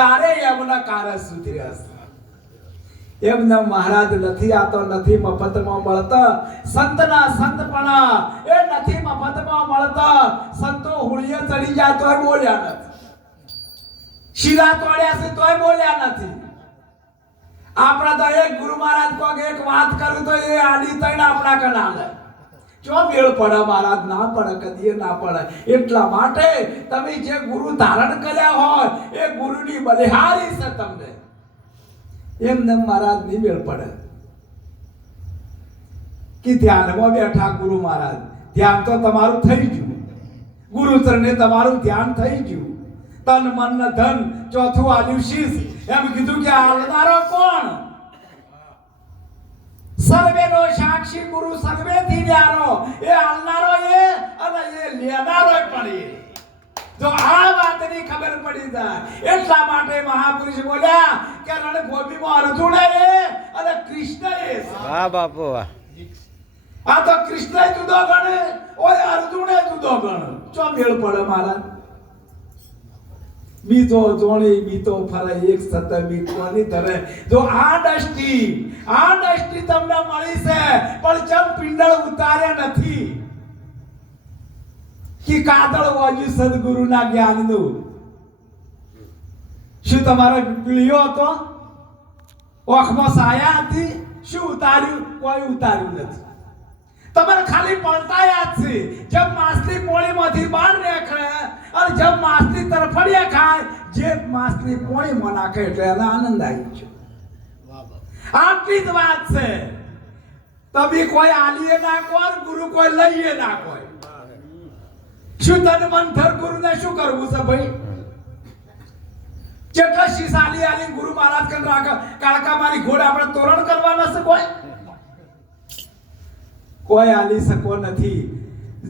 ત્યારે એમના કારણ સુધર્યા છે એમને મહારાજ નથી આતો નથી મફતમાં મળતા. સંતના સંતપણા એ નથી મફતમાં મળતા. સંતો હુળીએ ચડી જાય તોય બોલ્યા નથી. શિલા તોડ્યા છે તોય બોલ્યા નથી. આપણા તો એક ગુરુ મહારાજ કોક એક વાત કરું તો એ આડી તૈણ આપણા કનાલે. જો પડે મહારાજ ના પડે કદી ના પડે. એટલા માટે તમે જે ગુરુ ધારણ કર્યા હોય, એ ગુરુની બલિહારી છે તમને. એમને મહારાજની મેળ પડે. કે ધ્યાનમાં બેઠા ગુરુ મહારાજ, ધ્યાન તો તમારું થઈ ગયું. ગુરુ ચરણે તમારું ધ્યાન થઈ ગયું. તન, મન ધન ચોથું આલ્યું એમ કીધું કે હાલનારો કોણ? સર્વેનો સાક્ષી ગુરુ સર્વેથી ન્યારો એ હાલનારો એ અને એ લેનારો પણ એ જો આ વાતની ખબર પડી જાય એટલા માટે મહાપુરુષ બોલ્યા કે રણભૂમિમાં અર્જુન એ અને કૃષ્ણ એ વાહ બાપુ વાહ. આ તો કૃષ્ણ જુદો ગણે ઓય અર્જુને જુદો ગણ. ચો મેળ પડે મારા? બીજો જોણી બીતો ફરે એક સત બીતવાની ધરે. જો આ દ્રષ્ટિ આ દ્રષ્ટિ તમને મળી છે, પણ ચમ પિંડળ ઉતાર્યા નથી? કે કાદળ વાજ્યું સદગુરુના જ્ઞાનનું? શું તમારો પીળિયો હતો? ઓખમાં સાયા હતી? શું ઉતાર્યું? કોઈ ઉતાર્યું નથી. તમારે ખાલી પડતા યાદ છે, જેમ માછલી પોળીમાંથી બહાર નીકળે અને જબ માછલી તરફડિયા ખાય માસની પોળીમાં નાખે એટલે એને આનંદ આવી છે આટલી જ વાત છે. તમે કોઈ આલીએ ના કોઈ ગુરુ કોઈ લઈએ ના કોઈ શું તન મંથર થર ગુરુને શું કરવું છે ભાઈ? જેટલા શીશાલી આલી, ગુરુ મહારાજ કન રાખ, કાળકા મારી ઘોડ, આપણે તોરણ કરવાના છે કોઈ? કોઈ આલી શકો નથી.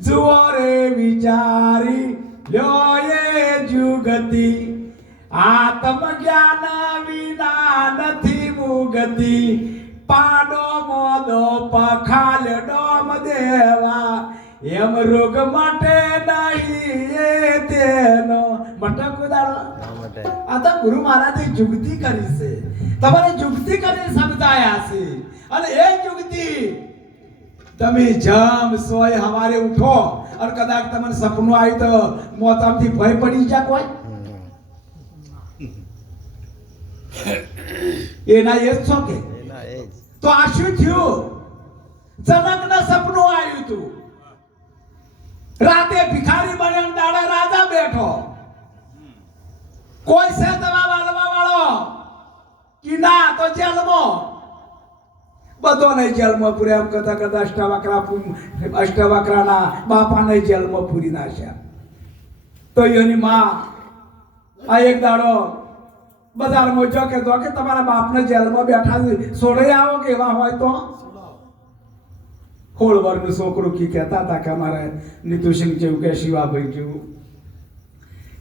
જુઓ રે વિચારી લ્યો એ જુગતિ આત્મ જ્ઞાન વિના નથી મુગતિ. પાડો મોદો, પખાલ ડોમ દેવા. એમ રોગ માટે નહીં એ તેનો. મટક ઉદાડો આ તો ગુરુ મહારાજે જુગતિ કરી છે. તમારે જુગતિ કરી સમજાયા છે. અને એ જુગતિ તમે જમ સોય હવારે ઉઠો. અને કદાચ તમને સપનું આવ્યું તો મોતામથી ભય પડી જાય કોઈ એના એ જ છો કે? તો આ શું થયું? જનકને સપનું આવ્યું તું. રાતે ભિખારી બને દાડે રાજા બેઠો. કોઈ છે દવા વાળવા વાળો કે ના તો જેલમાં બધો નહીં જેલમાં પૂરે એમ કરતા કરતા અષ્ટાવક્રા અષ્ટાવક્રાના બાપાને જેલમાં પૂરી નાખ્યા. તો એની માં, આ એક દાડો બજારમાં જો કે તો કે તમારા બાપને જેલમાં બેઠા સોડે આવો કે એવા હોય તો? ખોળવરનું છોકરું કી કહેતા હતા કે અમારે નીતુસિંહ જેવું કે શિવાભાઈ જેવું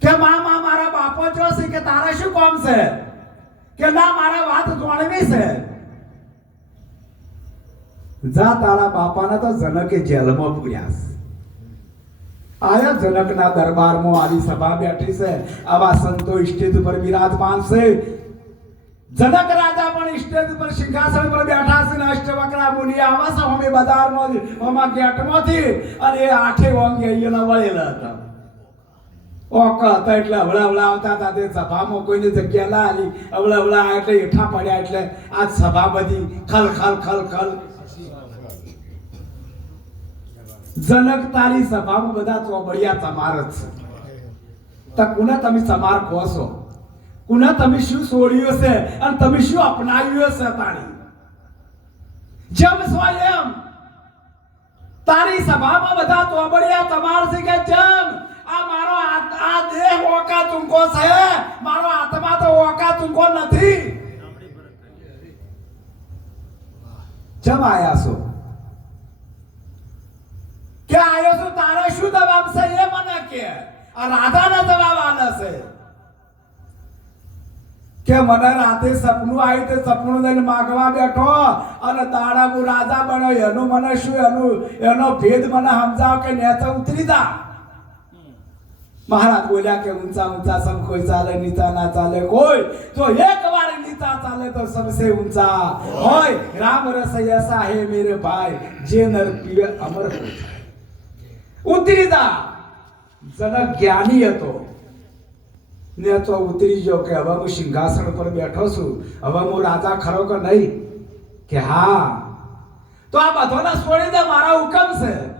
કે મા મા, મારા બાપો જો છે કે તારા શું કામ છે? કે ના, મારા વાત જાણવી છે? જા તારા બાપાને તો જનકે જેલમાં પૂર્યા આયા જનકના દરબારમાં આવી સભા બેઠી છે. આવા સંતો સ્ટેજ ઉપર બિરાજમાન છે. જનક રાજા પણ સ્ટેજ પર સિંહાસન પર બેઠા છે. ને અષ્ટવક્રા બોલી, આવા છે અમે બજારમાં ઓમાં ગેટમાંથી. અને એ આઠે વાંગે અહીંયાના વળેલા હતા. ઓક હતા એટલે હવળા હવળા આવતા હતા તે સભામાં કોઈને જગ્યા ના આલી. હવળા હવળા એટલે હેઠા પડ્યા એટલે આ સભા બધી ખલ ખલ ખલ ખલ જનક તારી સભામાં બધા ચોબડિયા તમાર જ છે. તો કુના તમે સમાર કહો છો? કુના તમે શું છોડ્યું છે અને તમે શું અપનાવ્યું છે તારી જેમ સ્વયં તારી સભામાં બધા ચોબડિયા તમાર છે કે જેમ? આ મારો આ- દેહ ઓકા તુંકો છે. મારો આત્મા તો ઓકા તુંકો નથી. જેમ આયા છો. કે આયો છું તારે શું જવાબ છે એ મને કે આ રાધાનો જવાબ આલે છે કે મને રાતે સપનું આવ્યું તે સપનું લઈને માગવા બેઠો અને દાડા હું રાજા બન્યો એનું મને શું એનું એનો ભેદ મને સમજાવ કે નેચે ઉતરી જા મહારાજ બોલ્યા કે ઊંચા ઊંચા સબ કોઈ ચાલે નીચા ના ચાલે કોઈ જો એક વાર નીચા ચાલે તો સબસે ઊંચા હોય રામ રસ ऐसा है मेरे ભાઈ જે નર પીવે અમર હોય ઉતરી જા જનક જ્ઞાની હતો. ને તો ઉતરી ગયો કે હવે હું સિંહાસન પર બેઠો છું. હવે હું રાજા ખરો કે નહીં? કે હા. તો આ બધોને છોડી દે, મારા હુકમ છે.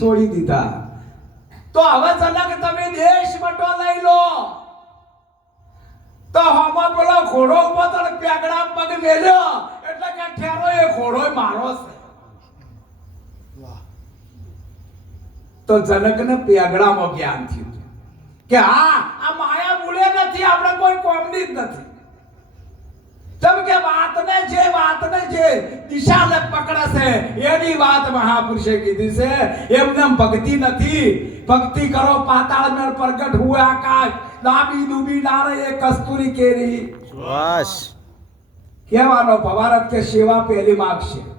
છોડી દીધા. તો હવે જનક તમે દેશ મટો લઈ લો. તો હમણાં પેલો ઘોડો ઉપર પેગડા પગ મેલ્યો. એટલે કે ઠેરો એ ઘોડો મારો છે. તો જનકને પેગડામાં જ્ઞાન થયું. કે હા આ માયા મૂળે નથી આપણે કોઈ કોમની જ નથી. જેમ કે વાતને જે વાતને જે દિશાને પકડે છે એની વાત મહાપુરુષે કીધી છે. એમને ભક્તિ નથી. ભક્તિ કરો પાતાળ મેં પ્રગટ હુએ આકાશ. લાંબી ડૂબી ડારે એ કસ્તુરી કેરી. બસ. કહેવાનો ભવારત કે સેવા પહેલી માગશે.